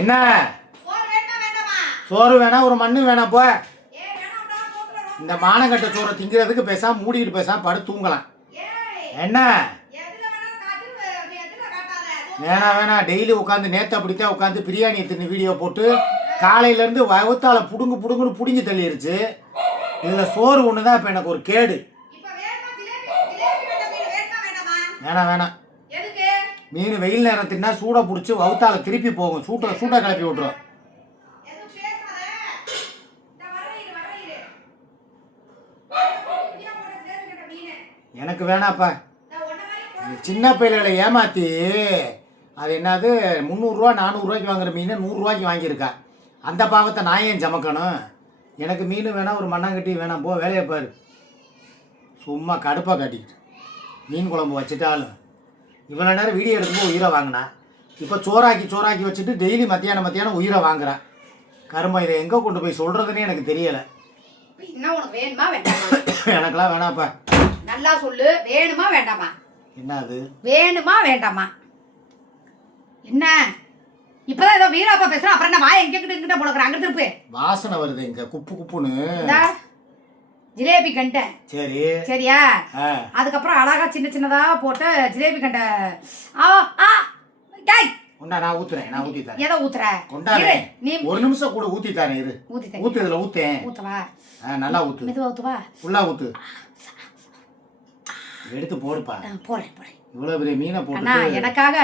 என்ன சோறு வேணாம், ஒரு மண்ணு வேணாம். போ, இந்த மானங்கட்ட சோறை திங்கிறதுக்கு பேசாம மூடிட்டு பேசாம படுத்து தூங்கலாம். என்ன வேணாம், டெய்லி உட்காந்து நேற்று அப்படித்தான் உட்காந்து பிரியாணி தின்னு வீடியோ போட்டு காலையிலேருந்து வகுத்தால புடுங்குன்னு பிடுங்கி தள்ளிடுச்சு. இதில் சோறு ஒன்று தான் இப்போ எனக்கு ஒரு கேடு. வேணாம், மீன் வெயில் நேரத்துனா சூடாக பிடிச்சி வகுத்தால திருப்பி போகும், சூட்டை கிளப்பி விட்ரும். எனக்கு வேணாப்பா. சின்ன பையல்களை ஏமாற்றி அது என்னது 300 400 வாங்குற மீன் 100 வாங்கியிருக்கா. அந்த பாவத்தை நான் ஏன் சமக்கணும்? எனக்கு மீன் வேணாம், ஒரு மண்ணாங்கட்டி வேணாம். போ, வேலையை பாரு. சும்மா கடுப்பாக காட்டிக்கிட்டு மீன் குழம்பு வச்சுட்டாலும் இவ்வளோ நேரம் வீடியோ எடுக்கும்போது உயிரை வாங்கினா, இப்போ சோறாக்கி வச்சுட்டு டெய்லி மத்தியானம் உயிரை வாங்குறா. கருமா, இதை எங்கே கொண்டு போய் சொல்கிறதுன்னு எனக்கு தெரியலை. என்ன உனக்கு வேணுமா வேண்டாமா? எனக்கெல்லாம் வேணாப்பா. நல்லா சொல்லு, வேணுமா வேண்டாமா? என்ன அது வேணுமா வேண்டாமா? என்ன இப்பதான் ஏதோ வீராப்பா பேசுறேன், அப்புறம் என்ன வாயை எங்கிட்ட போடுற? அங்க திருப்பு. வாசனை வருது இங்க குப்புன்னு. ஜிலேபி கண்டை. சரி, சரியா? அதுக்கப்புறம் அழகா சின்னதா போட்டு ஜிலேபி கண்டை. நான் ஊத்துறேன், நான் ஊத்தி தரேன். எதை ஊத்துற? நீ ஒரு நிமிஷம் கூட ஊத்தி தரேன். இரு, ஊத்து. இதுல ஊத்தேன். ஊத்தவா? நல்லா ஊத்து. மெதுவா ஊத்துவா? ஃபுல்லா ஊத்து. எடுத்து போடுப்பா. போறேன். இவ்வளவு பெரிய மீனை போட்டு அண்ணா, எனக்காக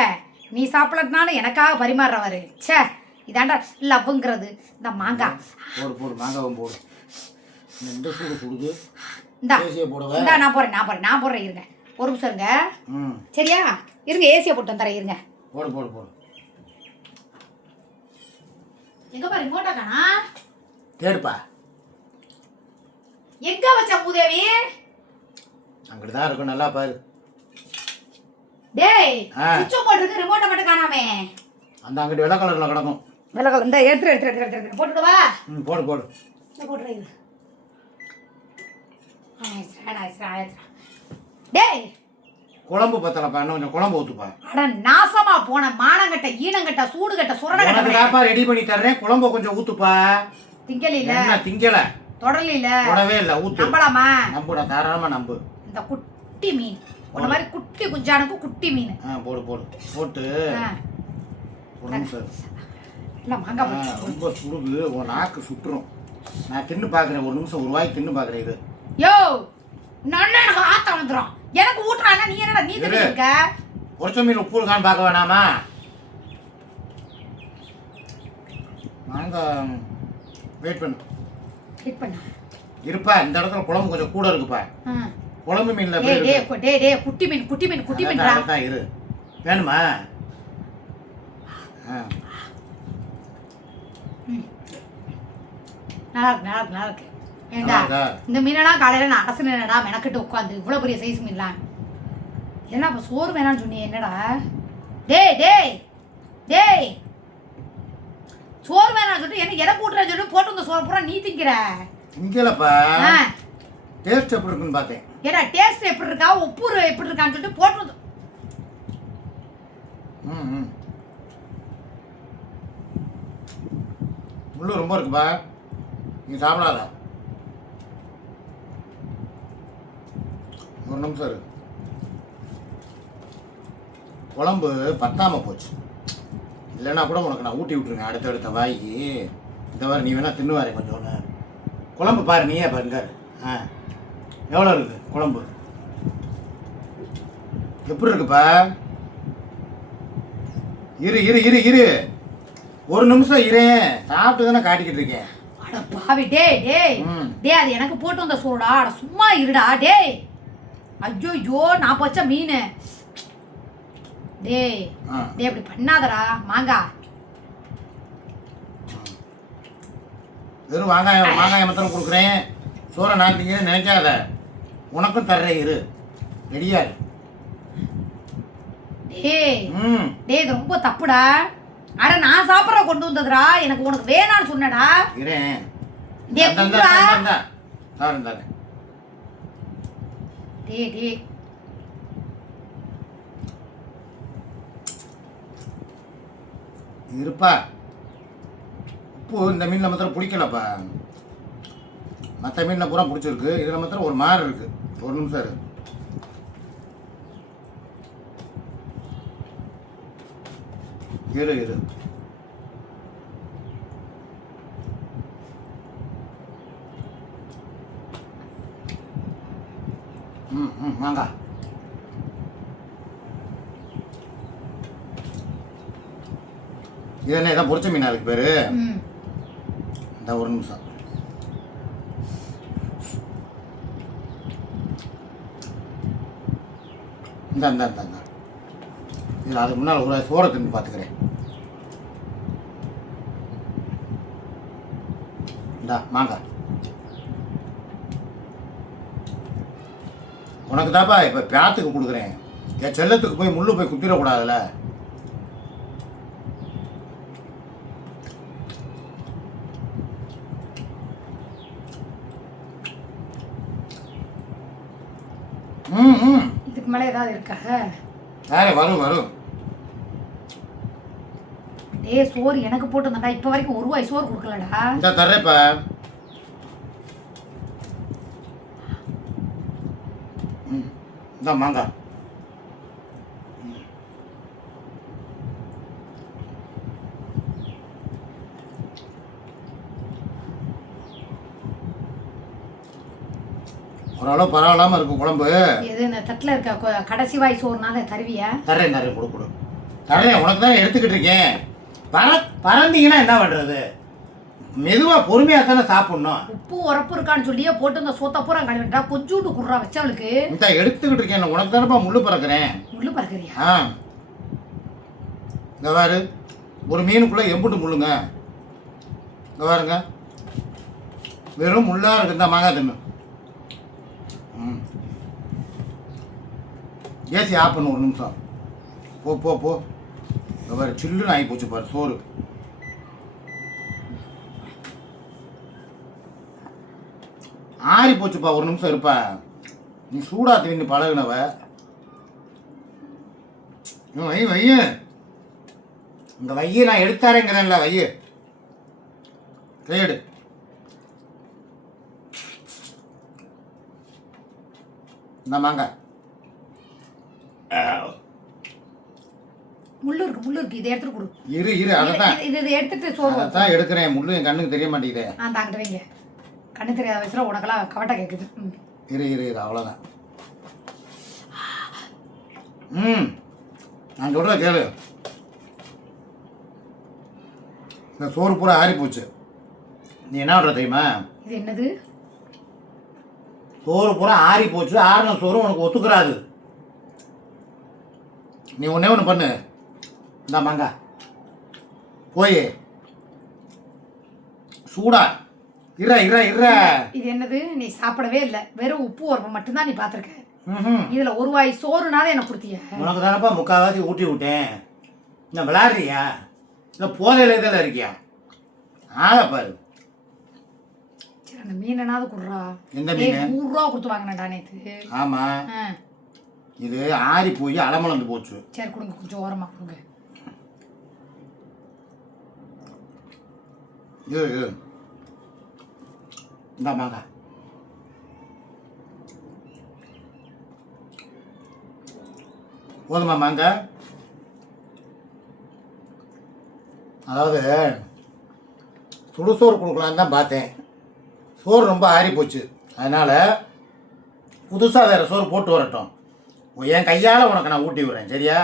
நீ சாப்பிடறதுனால எனக்காக பரிமாறுறவரு. ச்சே, இதாண்டா லவ்ங்கிறது. இந்த மாங்காய் போடு, மாங்காவும் போடு. இந்த சூடு சுடுது. இந்தா ஏசியை போடுவா. இந்தா, நான் போடுறேன். இருங்க, ஒரு நிமிஷம் இருங்க. சரியா? இருங்க, ஏசியை போட்டு வந்துறேன். இருங்க. போடு. எங்க பாரு, ரிமோட்டா காணா? தேடுப்பா. எங்க வச்ச பூதேவி? அங்கதான் இருக்கும், நல்லா பாரு. டேய், சுவிட்ச் போட்டுருக்கு, ரிமோட்டை மட்டும் காணாமே. அந்த அங்கிட்டு வெள்ளை கலர்ல கிடக்கும். வெள்ளை கலர். இந்த எடுத்து போட்டுடுவா. போடு. போடுறேன். ஆயிடுச்சு. டேய், குழம்பு பத்தலப்பா, இன்னும் கொஞ்சம் குழம்பு ஊத்துப்பா. அட நாசமா போன மானங்கட்ட, ஈனங்கட்ட, சூடுகட்ட, சுரணகட்ட. ரெடி பண்ணி தர்றேன், குழம்பு கொஞ்சம் ஊத்துப்பா. திங்கல என்ன திங்கல? தொடவே இல்ல, ஊத்து. நம்பலாமா? நம்புடா, தாராளமா நம்பு. இந்த குட்டி மீன் ஒரு மாதிரி குட்டி குஞ்சானுக்கு குட்டி மீன். போடு போட்டு ஒரு நிமிஷம். இல்ல, மாங்காய் ரொம்ப சுடுது, உன் நாக்கு சுட்டுரும். நான் தின்னு பாக்குறேன், ஒரு நிமிஷம், ஒரு வாய் தின்னு பாக்குறேன். இது யோ, நல்லா எனக்கு ஆத்த வந்துரும். எனக்கு ஊட்டுறாங்க, நீ என்னடா நீ தின்னு இருக்க? பொரிச்ச மீன் உப்பு இருக்கான்னு பார்க்க வேணாமா? மாங்காய் வெயிட் பண்ணு. இருப்பா, இந்த இடத்துல குழம்பு கொஞ்சம் கூட இருக்குப்பா. குழம்பு மீன்ல குட்டி மீன் தான் இரு. வேணுமா? நல்லா இருக்கு. ஏண்டா, இந்த மீனெல்லாம் காலையில நான் அரசு என்னடா மெனக்கிட்டு உட்காந்து இவ்வளவு பெரிய சைஸ் மீன்லாம். என்ன அப்ப சோறு வேணாம்னு சொன்னீங்க? என்னடா டேய் சோறு வேணாம்னு சொல்லிட்டு என்ன எதை கூட்டுறேன்னு சொல்லிட்டு போட்டு இந்த சோறு பூரா நீ திங்கிற. திங்கலப்பா. டேஸ்ட் எப்படி இருக்குன்னு பார்த்தேன். ஏடா, டேஸ்ட் எப்படி இருக்கா, உப்பு எப்படி இருக்கான்னு சொல்லிட்டு போட்டு. முள்ளு ரொம்ப இருக்குப்பா, நீ சாப்பிடாத. ஒரு நிமிஷம் இருக்கு. குழம்பு பத்தாம போச்சு. இல்லைன்னா கூட உனக்கு நான் ஊட்டி விட்டுருங்க அடுத்த வாய்க்கு. இந்த மாதிரி நீ வேணா தின்னு வரேன் கொஞ்சம் ஒன்று. குழம்பு பாரு, நீயே பாருங்க. எவ்வளோ இருக்கு குழம்பு? எப்படி இருக்குப்பா? இரு, ஒரு நிமிஷம் இரு. சாப்பிட்டு தானே காட்டிக்கிட்டு இருக்கேன். அட பாவி, டேய் அது எனக்கு போட்டு வந்த சோடா. அட சும்மா இருடா. டேய், ஐயோ, நான் பச்சை மீன். டேய் அப்படி பண்ணாதடா. மாங்காய் வெறும் மாங்காய் மத்தம் கொடுக்குறேன். சோறை நாட்டிங்கன்னு நினைக்காத, உனக்கும் தர்றேன். இரு, ரெடியா இரு. டேய் இது ரொம்ப தப்புடா. அட நான் சாப்பிட்ற கொண்டு வந்ததுடா, எனக்கு உனக்கு வேணான்னு சொன்னடா. டேய் இருப்பா, உப்பு இந்த மீனில் மாத்திரம் பிடிக்கலப்பா. மற்ற மீனில் பூரா பிடிச்சிருக்கு, இதில் மாத்திரம் ஒரு மாதிரி இருக்குது. ஒரு நிமிஷம் இரு. இரு இரு வாங்க. இது என்ன இதான் பொரிச்ச மீனா இருக்கு பேரு? இந்த ஒரு நிமிஷம். இந்த இந்த இந்த இந்த இதில் அதுக்கு முன்னால் ஒரு சோறை தின்னு பார்த்துக்கிறேன். இந்தா வாங்க. உனக்கு தாப்பா இப்போ பேத்துக்கு கொடுக்குறேன். என் செல்லத்துக்கு போய் முள்ளு போய் குத்திடக்கூடாதுல்ல. இதுக்கு மேலே ஏதாவது இருக்கா? வரும் வரும். டேய் சோறு எனக்கு போட்டு வந்தாடா, இப்போ வரைக்கும் 1 ரூபாய் சோறு கொடுக்கலடா. இந்த தர்றேப்பா. இந்த மாங்காய் ஓரளவு பரவாயில்லாம இருக்கும் குழம்பு. எது இந்த தட்டில் இருக்க கடைசி வாய் சோறுனால தருவியா? தர்றேன் தர்றேன், கொடு கொடு தர்றேன். உனக்கு தானே எடுத்துக்கிட்டு இருக்கேன். பறந்தீங்கன்னா என்ன பண்ணுறது? மெதுவாக பொறுமையாக தானே சாப்பிட்ணும். உப்பு உரப்பு இருக்கான்னு சொல்லியே போட்டு இந்த சோத்த பூரா கழுவிட்டா கொஞ்சோண்டு குடுறா வச்சவளுக்கு. இந்த எடுத்துக்கிட்டு இருக்கேன். உனக்கு தானேப்பா முள்ளு பறக்கிறேன். முள்ளு பறக்குறியா? இந்த பாரு, ஒரு மீனுக்குள்ளே எம்புட்டு முள்ளுங்க. இந்த பாருங்க, வெறும் முள்ளாக இருக்கு. இந்த மாங்காய் தின்னு. ஏசி ஆஃப் பண்ணு ஒரு நிமிஷம். போ போ போ. இந்த பாரு, சில்லுன்னு ஆகி போச்சு பாரு சோறு. ஆறி போச்சுப்பா. ஒரு நிமிஷம் இருப்பா. நீ சூடா தின்னு பழகுனவ. வை வைய இந்த வைய நான் எடுத்தாரேங்கிறேன்ல. வைய கையெடு. இந்த மாங்காய் முள்ளு இருக்கு. இதை எடுத்துட்டு கொடு. இரு இரு, அதான் இதை எடுத்துட்டு சோறு தான் எடுக்கிறேன். முள்ளு என் கண்ணுக்கு தெரிய மாட்டேங்குதே. தாங்கிட்டு வைங்க. கண்ணு தெரியாத வயசுல உனக்கெல்லாம் கவட்டை கேட்குது. இரு இரு இரு, அவ்வளோதான். நான் சொல்கிறத கேளு. இந்த சோறு பூரா ஆறி போச்சு. நீ என்ன பண்ணுற தெரியுமா? இது என்னது? சோறு பூரா ஆறி போச்சு. ஆறின சோறு உனக்கு ஒத்துக்கிறாது. நீ ஒன்றே ஒன்று பண்ணு. இந்த மாங்காய் போய் சூடா இற இற இற. இது என்னது? நீ சாப்பிடவே இல்லை, வெறும் உப்பு உரப்பு மட்டும்தான் நீ பார்த்துருக்க. இதுல 1 வாய் சோறுனால எனக்கு கொடுத்திய. உனக்கு தானப்பா முக்கால்வாசி ஊட்டி விட்டேன். இந்த விளாடுறியா இல்லை போதையில இதில் இருக்கியா? பாரு. சரி, அந்த மீனாவது குடுறா. எந்த மீன்? 100 ரூபா கொடுத்து வாங்கினடா நேற்று. ஆமா, இது ஆறி போய் அலமலந்து போச்சு. சரி கொடுங்க, கொஞ்சம் ஓரமா கொடுங்க. இந்த மாங்காய் போதுமா? மாங்காய் அதாவது சுடுசோறு கொடுக்கலான்னு தான் பார்த்தேன். சோறு ரொம்ப ஆறி போச்சு. அதனால் புதுசாக வேறு சோறு போட்டு வரட்டும். என் கையால் உனக்கு நான் ஊட்டி விடுறேன், சரியா?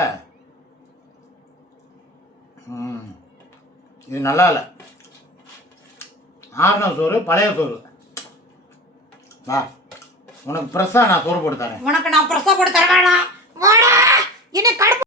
இது நல்லா இல்லை. ஆறின சோறு பழைய சோறு. வா, உனக்கு ஃப்ரெஷ்ஷாக நான் சோறு போட்டு தரேன். உனக்கு நான் ஃப்ரெஷ்ஷாக போட்டு தர வேணாம். வாடா, என்ன கடுப்பு.